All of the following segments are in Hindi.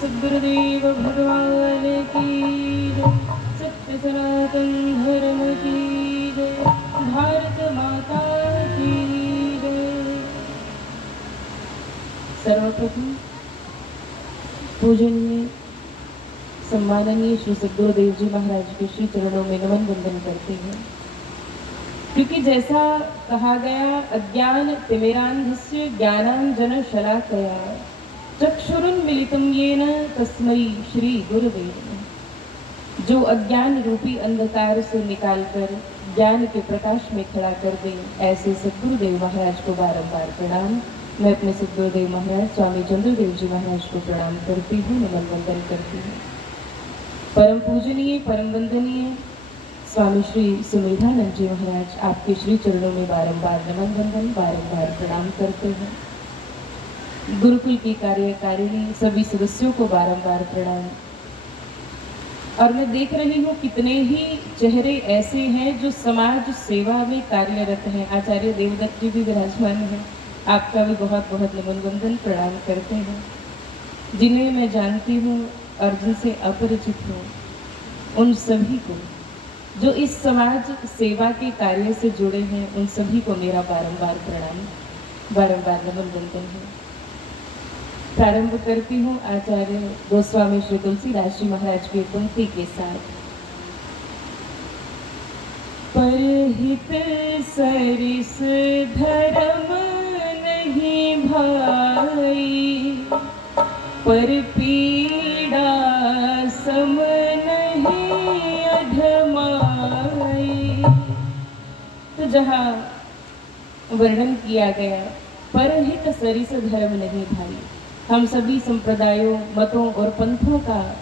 सद्गुरुदेव भगवान की जय। सत्य सनातन धर्म की जय। भारत माता की जय। सर्वप्रथम पूजनीय सम्माननीय श्री सद्गुरुदेव जी महाराज के श्री चरणों में नमन वंदन करते हैं, क्योंकि जैसा कहा गया अज्ञान तिमिरान्धस्य ज्ञानांजन शलाकया चक्षुरुन्मीलितं येन तस्मै श्री गुरुवे नमः। जो अज्ञान रूपी अंधकार से निकालकर ज्ञान के प्रकाश में खड़ा कर दे, ऐसे सद्गुरुदेव महाराज को बारंबार प्रणाम। मैं अपने सद्गुरुदेव महाराज स्वामी चंद्रदेव जी महाराज को प्रणाम करती हूँ, नमन वंदन करती हूँ। परम पूजनीय परम वंदनीय स्वामी श्री सुमेधानंद जी महाराज, आपके श्री चरणों में बारंबार नमन वंदन बारंबार प्रणाम करते हैं। गुरुकुल की कार्यकारिणी सभी सदस्यों को बारंबार प्रणाम। और मैं देख रही हूँ कितने ही चेहरे ऐसे हैं जो समाज सेवा में कार्यरत हैं। आचार्य देवदत्त जी भी विराजमान हैं, आपका भी बहुत बहुत नमन वंदन प्रणाम करते हैं। जिन्हें मैं जानती हूँ और जिनसे अपरिचित हूँ, उन सभी को जो इस समाज सेवा के कार्य से जुड़े हैं, उन सभी को मेरा बारंबार प्रणाम बारंबार नमन वंदन है। प्रारंभ करती हूँ आचार्य गोस्वामी श्री तुलसीदास जी महाराज की पंक्ति के साथ। परहित सरिस धर्म नहीं भाई, पर पीड़ा सम नहीं अधमाई। तो जहाँ वर्णन किया गया परहित सरिस धर्म नहीं भाई, हम सभी संप्रदायों मतों और पंथों का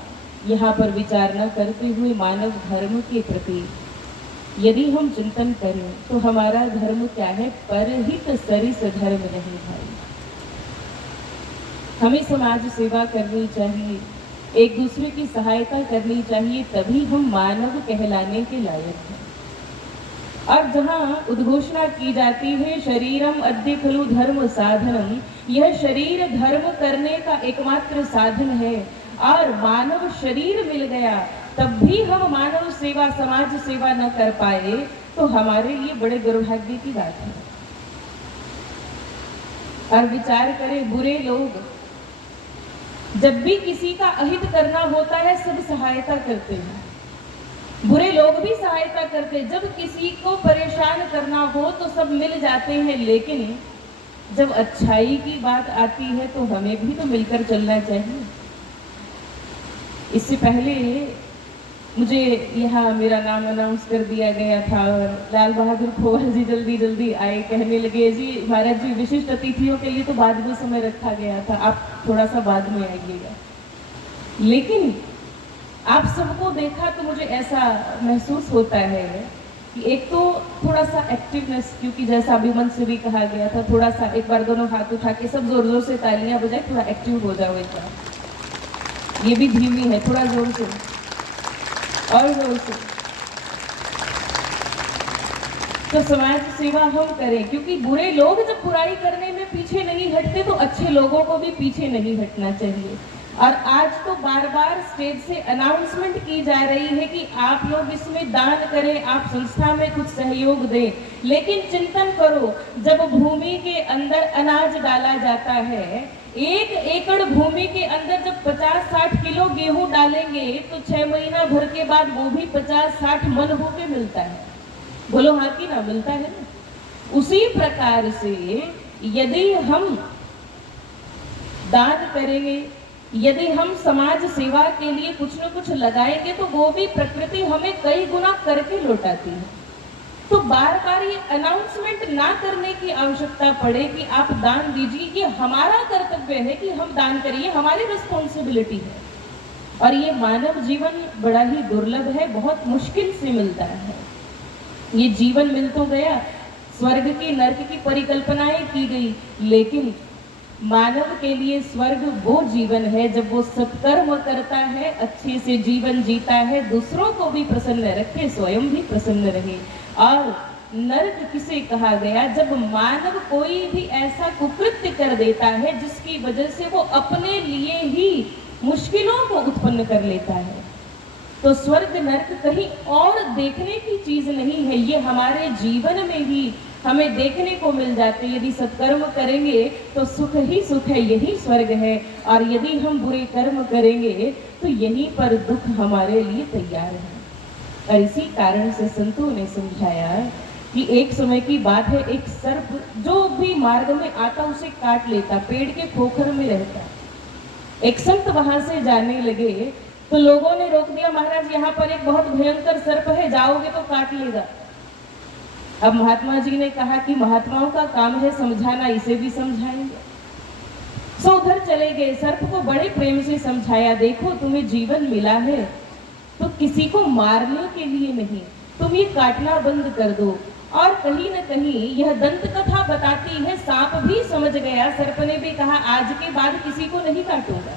यहाँ पर विचार न करते हुए मानव धर्म के प्रति यदि हम चिंतन करें तो हमारा धर्म क्या है? परहित सरिस धर्म नहीं भाई। हमें समाज सेवा करनी चाहिए, एक दूसरे की सहायता करनी चाहिए, तभी हम मानव कहलाने के लायक हैं। और जहाँ उद्घोषणा की जाती है शरीरम अद्य खलु धर्म साधनम, यह शरीर धर्म करने का एकमात्र साधन है। और मानव शरीर मिल गया तब भी हम मानव सेवा समाज सेवा न कर पाए, तो हमारे लिए बड़े दुर्भाग्य की बात है। और विचार करें, बुरे लोग जब भी किसी का अहित करना होता है सब सहायता करते हैं, बुरे लोग भी सहायता करते। जब किसी को परेशान करना हो तो सब मिल जाते हैं, लेकिन जब अच्छाई की बात आती है तो हमें भी तो मिलकर चलना चाहिए। इससे पहले मुझे यहाँ मेरा नाम अनाउंस कर दिया गया था और लाल बहादुर खोवर जी जल्दी जल्दी आए, कहने लगे जी महाराज जी विशिष्ट अतिथियों के लिए तो बाद में समय रखा गया था, आप थोड़ा सा बाद में आइएगा। लेकिन आप सबको देखा तो मुझे ऐसा महसूस होता है कि एक तो थोड़ा सा एक्टिवनेस, क्योंकि जैसा अभी मन से भी कहा गया था, थोड़ा सा एक बार दोनों हाथ उठा के सब जोर जोर से तालियां बजाए, थोड़ा एक्टिव हो जाओ एक बार। ये भी धीमी है, थोड़ा जोर से और जोर से। तो समाज सेवा हम करें, क्योंकि बुरे लोग जब बुराई करने में पीछे नहीं हटते तो अच्छे लोगों को भी पीछे नहीं हटना चाहिए। और आज तो बार बार स्टेज से अनाउंसमेंट की जा रही है कि आप लोग इसमें दान करें, आप संस्था में कुछ सहयोग दें। लेकिन चिंतन करो, जब भूमि के अंदर अनाज डाला जाता है, 1 एकड़ भूमि के अंदर जब 50-60 किलो गेहूं डालेंगे तो 6 महीना भर के बाद वो भी 50-60 मन होके मिलता है। बोलो हाँ कि ना, मिलता है ना। उसी प्रकार से यदि हम दान करेंगे, यदि हम समाज सेवा के लिए कुछ न कुछ लगाएंगे, तो वो भी प्रकृति हमें कई गुना करके लौटाती है। तो बार बार ये अनाउंसमेंट ना करने की आवश्यकता पड़े कि आप दान दीजिए, ये हमारा कर्तव्य है कि हम दान करिए, हमारी रिस्पॉन्सिबिलिटी है। और ये मानव जीवन बड़ा ही दुर्लभ है, बहुत मुश्किल से मिलता है। ये जीवन मिल तो गया, स्वर्ग की नर्क की परिकल्पनाएं की गई, लेकिन मानव के लिए स्वर्ग वो जीवन है जब वो सत्कर्म करता है, अच्छे से जीवन जीता है, दूसरों को भी प्रसन्न रखे, स्वयं भी प्रसन्न रहे। और नर्क किसे कहा गया? जब मानव कोई भी ऐसा कुकृत्य कर देता है जिसकी वजह से वो अपने लिए ही मुश्किलों को उत्पन्न कर लेता है। तो स्वर्ग नरक कहीं और देखने की चीज नहीं है, ये हमारे जीवन में ही हमें देखने को मिल जाते। यदि सत्कर्म करेंगे तो सुख ही सुख है, यही स्वर्ग है, और यदि हम बुरे कर्म करेंगे तो यहीं पर दुख हमारे लिए तैयार है। और इसी कारण से संतों ने समझाया कि एक समय की बात है, एक सर्प जो भी मार्ग में आता उसे काट लेता, पेड़ के खोखर में रहता। एक संत वहां से जाने लगे तो लोगों ने रोक दिया, महाराज यहाँ पर एक बहुत भयंकर सर्प है, जाओगे तो काट लेगा। अब महात्मा जी ने कहा कि महात्माओं का काम है समझाना, इसे भी समझाएंगे। सो उधर चले गए, सर्प को बड़े प्रेम से समझाया, देखो तुम्हें जीवन मिला है तो किसी को मारने के लिए नहीं, तुम ये काटना बंद कर दो। और कहीं न कहीं यह दंत कथा बताती है, सांप भी समझ गया, सर्प ने भी कहा आज के बाद किसी को नहीं काटूंगा,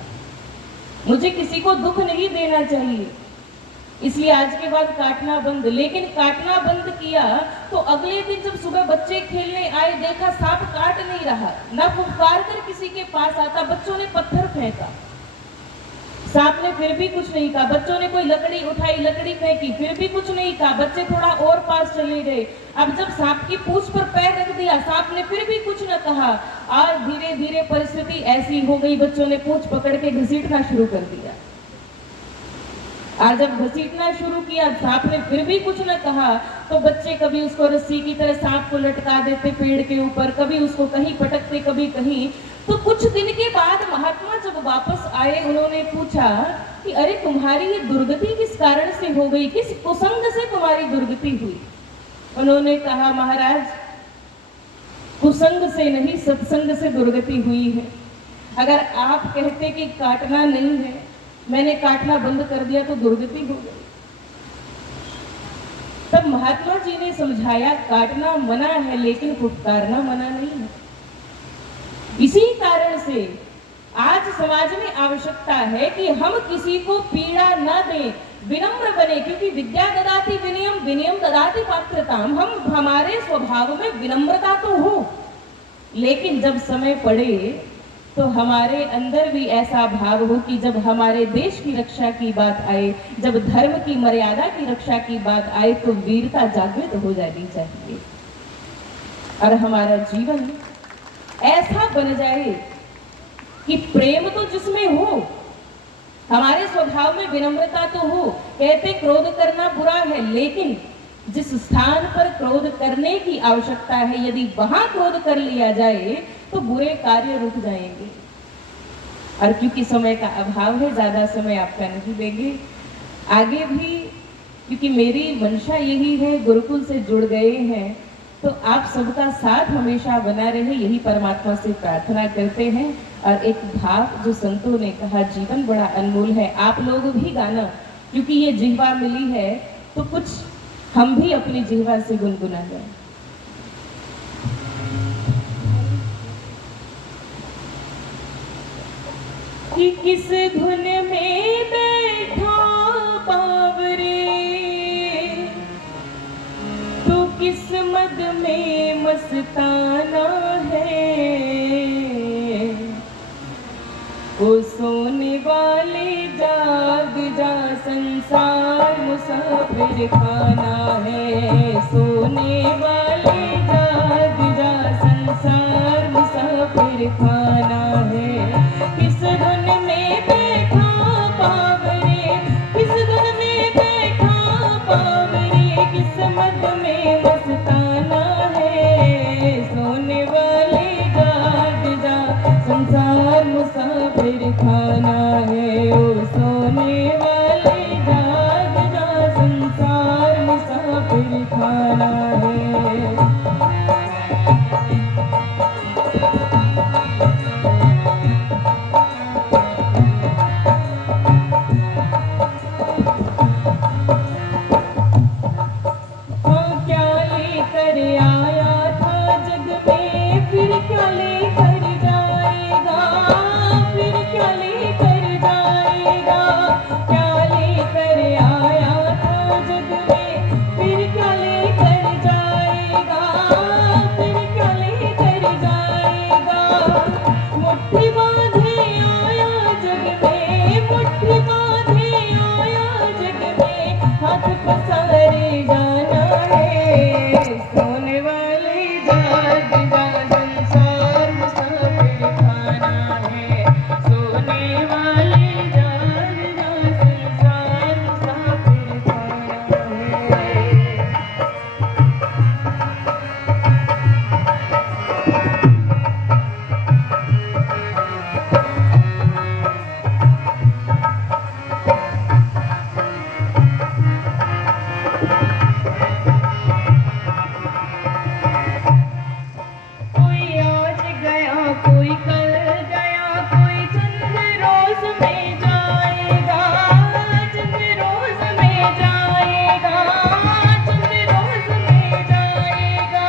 मुझे किसी को दुख नहीं देना चाहिए, इसलिए आज के बाद काटना बंद। लेकिन काटना बंद किया तो अगले दिन जब सुबह बच्चे खेलने आए, देखा सांप काट नहीं रहा, न फुफकार कर किसी के पास आता, बच्चों ने पत्थर फेंका, सांप ने फिर भी कुछ नहीं कहा, बच्चों ने कोई लकड़ी उठाई, लकड़ी फेंकी, फिर भी कुछ नहीं कहा, बच्चे थोड़ा और पास चले गए। अब जब सांप की पूंछ पर पैर रख दिया, सांप ने फिर भी कुछ न कहा, और धीरे धीरे परिस्थिति ऐसी हो गई, बच्चों ने पूंछ पकड़ के घसीटना शुरू कर दिया। और जब घसीटना शुरू किया, सांप ने फिर भी कुछ न कहा, तो बच्चे कभी उसको रस्सी की तरह सांप को लटका देते पेड़ के ऊपर, कभी उसको कहीं पटकते, कभी कहीं। तो कुछ दिन के बाद महात्मा जब वापस आए, उन्होंने पूछा कि अरे तुम्हारी ये दुर्गति किस कारण से हो गई, किस कुसंग से तुम्हारी दुर्गति हुई। उन्होंने कहा महाराज कुसंग से नहीं, सत्संग से दुर्गति हुई है। अगर आप कहते कि काटना नहीं है, मैंने काटना बंद कर दिया तो दुर्गति हो गई। तब महात्मा जी ने समझाया काटना मना है लेकिन फुफकारना मना नहीं है। इसी कारण से आज समाज में आवश्यकता है कि हम किसी को पीड़ा न दें, विनम्र बने, क्योंकि विद्या ददाति विनयम, विनयम ददाति पात्रताम। हम हमारे स्वभाव में विनम्रता तो हो, लेकिन जब समय पड़े तो हमारे अंदर भी ऐसा भाव हो कि जब हमारे देश की रक्षा की बात आए, जब धर्म की मर्यादा की रक्षा की बात आए, तो वीरता जागृत हो जानी चाहिए और हमारा जीवन ऐसा बन जाए कि प्रेम तो जिसमें हो, हमारे स्वभाव में विनम्रता तो हो। कहते क्रोध करना बुरा है, लेकिन जिस स्थान पर क्रोध करने की आवश्यकता है, यदि वहां क्रोध कर लिया जाए तो बुरे कार्य रुक जाएंगे। और क्योंकि समय का अभाव है, ज्यादा समय आपका नहीं देंगे, आगे भी क्योंकि मेरी मंशा यही है, गुरुकुल से जुड़ गए हैं तो आप सबका साथ हमेशा बना रहे, यही परमात्मा से प्रार्थना करते हैं। और एक भाव जो संतों ने कहा, जीवन बड़ा अनमोल है, आप लोग भी गाना, क्योंकि ये जिह्वा मिली है तो कुछ हम भी अपनी जिह्वा से गुनगुना जाए। कि किस धुन में बैठा बावरे, तो किस मद में मस्ताना है, ओ सोने वाले जाग जा, संसार मुसाफिर खाना है, सोने वाले जाग जा, संसार मुसाफिर खाना है। किस धुन में बैठा बावरे, किस धुन में बैठा बावरे, किस मद में मस्ताना है, सोने वाले जाग जा, संसार मुसाफिर खाना है, ओ सोने वाले जाग जा, संसार मुसाफिर खाना है। जाग जा संसार मुसाफिर खाना है, सोने वाले जाग जा संसार मुसाफिर खाना है। कोई आज गया कोई कल गया, कोई चंद रोज में जाएगा, चंद रोज में जाएगा, चंद रोज में जाएगा।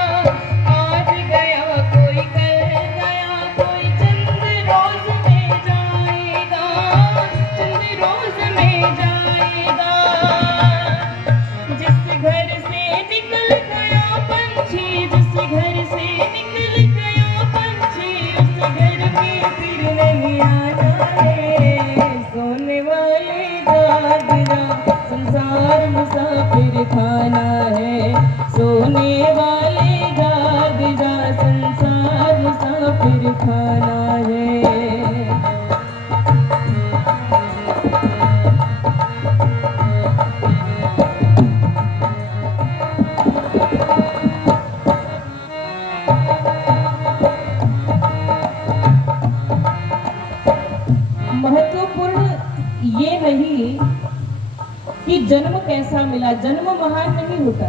आज गया कोई कल गया, कोई चंद रोज में जाएगा, चंद रोज में जाएगा। जिस घर से निकल गया पंछी, जिस घर से निकल गया पंछी, उस घर में फिर नहीं आना है, सोने वाले जाग जा संसार मुसाफिर खाना है, सोने वाले जाग जा संसार मुसाफिर खाना है। महत्वपूर्ण ये नहीं कि जन्म कैसा मिला, जन्म महान नहीं होता,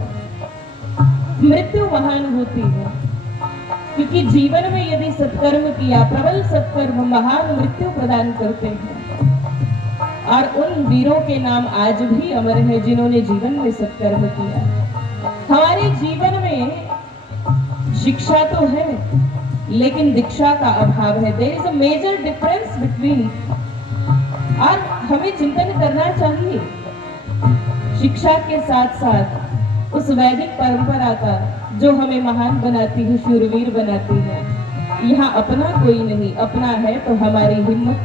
मृत्यु महान होती है। क्योंकि जीवन में यदि सत्कर्म किया, प्रबल सत्कर्म महान मृत्यु प्रदान करते हैं। और उन वीरों के नाम आज भी अमर है जिन्होंने जीवन में सत्कर्म किया। हमारे जीवन में शिक्षा तो है लेकिन दीक्षा का अभाव है। There is a major difference between, और हमें चिंतन करना चाहिए शिक्षा के साथ साथ उस वैदिक परंपरा का जो हमें महान बनाती है, शूरवीर बनाती है। यहाँ अपना कोई नहीं, अपना है तो हमारी हिम्मत,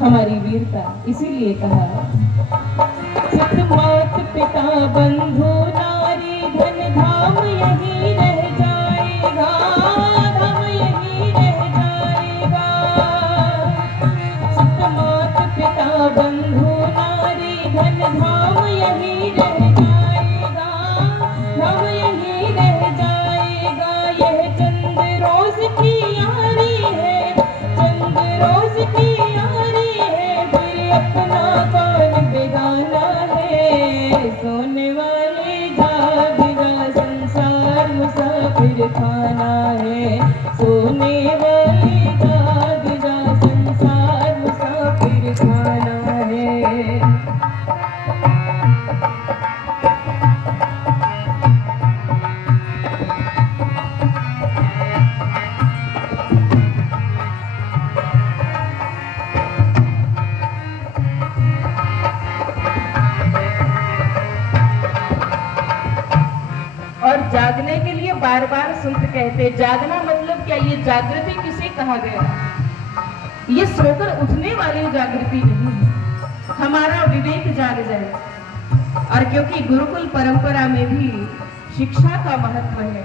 हमारी वीरता। इसीलिए कहा चित मात पिता बंधु नारी धन धाम यही रह जाएगा, धाम यही रह जाएगा। चित मात पिता बंधु नारी धन धाम यही रह जाएगा, धाम यही रह जाएगा। यह चंद रोज की यारी है, चंद रोज की यारी है, फिर अपना कौन बेगाना है, सोने वाले जाग जा संसार मुसाफिर खाना है, सोने वाले जाग जा संसार मुसाफिर खाना है। और जागने के लिए बार बार संत कहते, जागना मतलब क्या? ये जागृति किसे कहा गया? ये सोकर उठने वाली जागृति नहीं है, हमारा विवेक जाग जाए। और क्योंकि गुरुकुल परंपरा में भी शिक्षा का महत्व है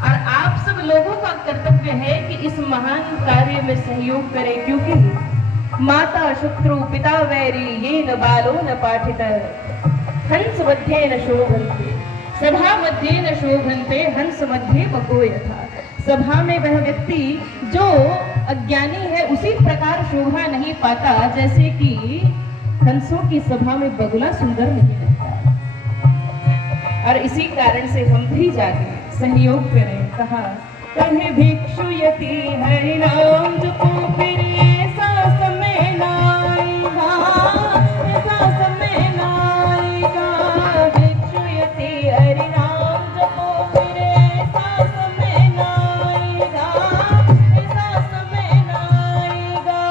और आप सब लोगों का कर्तव्य है कि इस महान कार्य में सहयोग करें, क्योंकि माता शत्रु पिता वैरी ये न बालो न पाठित हंस मध्ये न शोभन्ते सभा मध्ये न शोभन्ते हंस मध्ये बको यथा। सभा में वह व्यक्ति जो अज्ञानी है उसी प्रकार शोभा नहीं पाता जैसे कि हंसों की सभा में बगुला सुंदर नहीं लगता। और इसी कारण से हम भी जागे, सहयोग करें। कहा कहे भिक्षु यति हरि नाम जपो फिर ऐसा समय न आएगा, ऐसा समय न आएगा। भिक्षु यति हरि नाम जपो फिर ऐसा समय न आएगा, ऐसा समय न आएगा।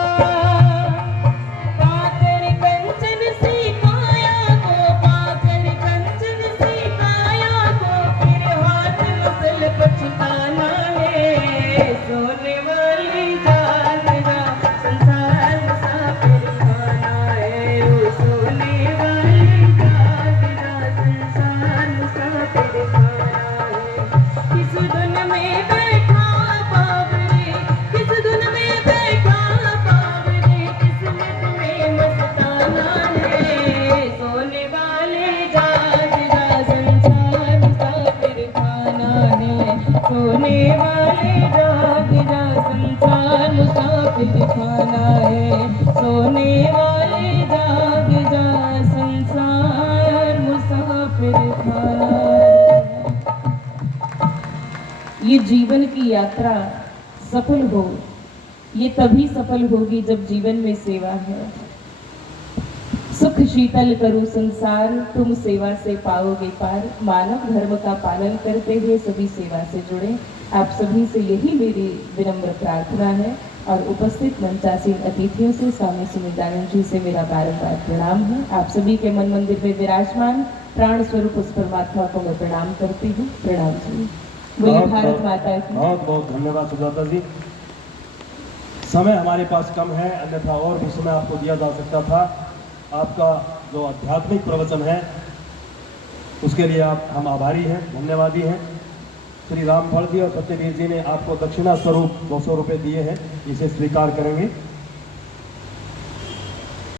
पाकर कंचन सी काया को, पाकर कंचन सी काया को, फिर हाथ मसल पछताना है। सोने वाली जाग जा संसार मुसाफिर वाले जाग जा, संसार मुसाफिर खाना है। सोने वाले जाग जा, संसार मुसाफिर खाना है। ये जीवन की यात्रा सफल हो, ये तभी सफल होगी जब जीवन में सेवा है। सुख शीतल करो संसार, तुम सेवा से पाओगे पार। मानव धर्म का पालन करते हुए सभी सेवा से जुड़े। आप सभी से यही मेरी विनम्र प्रार्थना है और उपस्थित मंचासीन अतिथियों से, स्वामी सुमित्रानंद जी से मेरा बारंबार प्रणाम है। आप सभी के मन मंदिर में विराजमान प्राण स्वरूप उस परमात्मा को मैं प्रणाम करती हूँ। प्रणाम जी। बोलिए भारत माता की। बहुत बहुत धन्यवाद सुजाता जी। समय हमारे पास कम है, अन्यथा और भी समय आपको दिया जा सकता था। आपका जो आध्यात्मिक प्रवचन है उसके लिए हम आभारी हैं, धन्यवादी हैं। श्री रामफल जी और सत्यवीर जी ने आपको दक्षिणा स्वरूप 200 रुपये दिए हैं, इसे स्वीकार करेंगे।